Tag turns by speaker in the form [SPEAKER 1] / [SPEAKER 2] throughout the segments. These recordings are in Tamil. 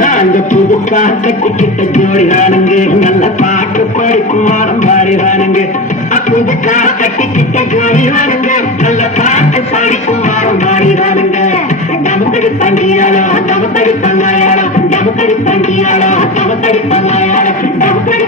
[SPEAKER 1] நாங்க புதுசா கட்டிக்கிட்ட ஜோடி தானுங்க நல்ல பாட்டு படிக்கும் வாரம் பாடி தானுங்க கட்டிக்கிட்ட ஜோடிதானுங்க நல்ல பாட்டு படிக்கும் வாரம் பாடி தானுங்க நமக்கடி பண்டியாளோ நமக்கடி பண்ணாயாளோ நமக்கடி பண்டியாளோ நமக்கடி பண்ணாயாளோ நமக்கடி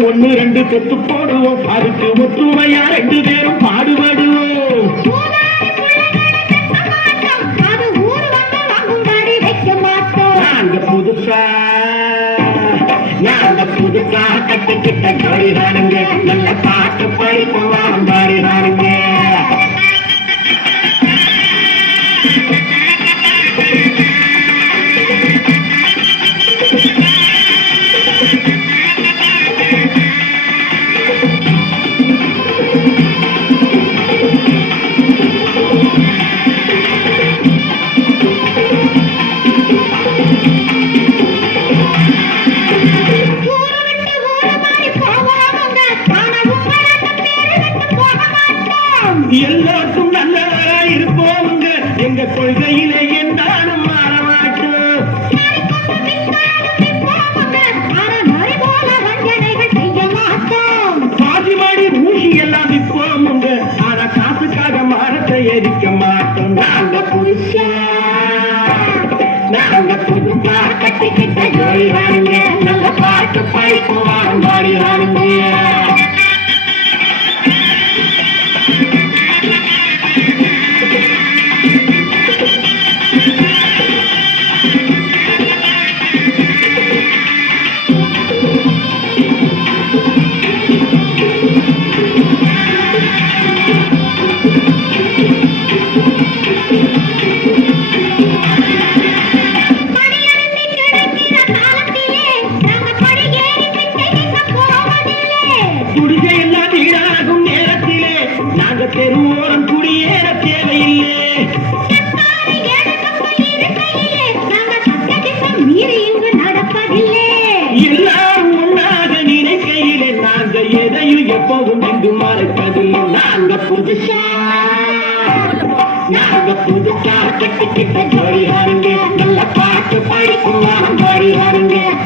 [SPEAKER 1] கெட்டாலும் ஒண்ணு ரெண்டு தொத்து போடுவோம். அதுக்கு ஒத்துமையா ரெண்டு பேரும் பாடுபடுவோம். புதுசா நாங்க புதுசா கட்டிக்கிட்ட ஜோடிதானுங்க. நல்ல பாட்டு படிப்போம். எல்லாருக்கும் நல்லவரா இருப்போமுங்க எங்க கொள்கையிலே என்றாலும் மாற மாட்டோம். பாதிமாடி ஊசி எல்லாம் விற்போமுங்க ஆனா காசுக்காக மரத்தை எரிக்க மாட்டோம். நாங்க புதுசா நாங்க புதுசா கட்டிக்கிட்ட ஜோடிதானுங்க நல்ல தெருவோரம் குடியேற தேவையில்லை. எல்லாரும் ஒன்றாக நினைக்கையிலே நாங்க எதையும் எப்பவும் இங்கு மறைப்பதில்லை. நாங்க புதுசா நாங்க புதுசா கட்டிக்கிட்ட ஜோடியாருங்க நல்ல பாட்டு படிக்கும் வாரம் பாடியாருங்க புதுசா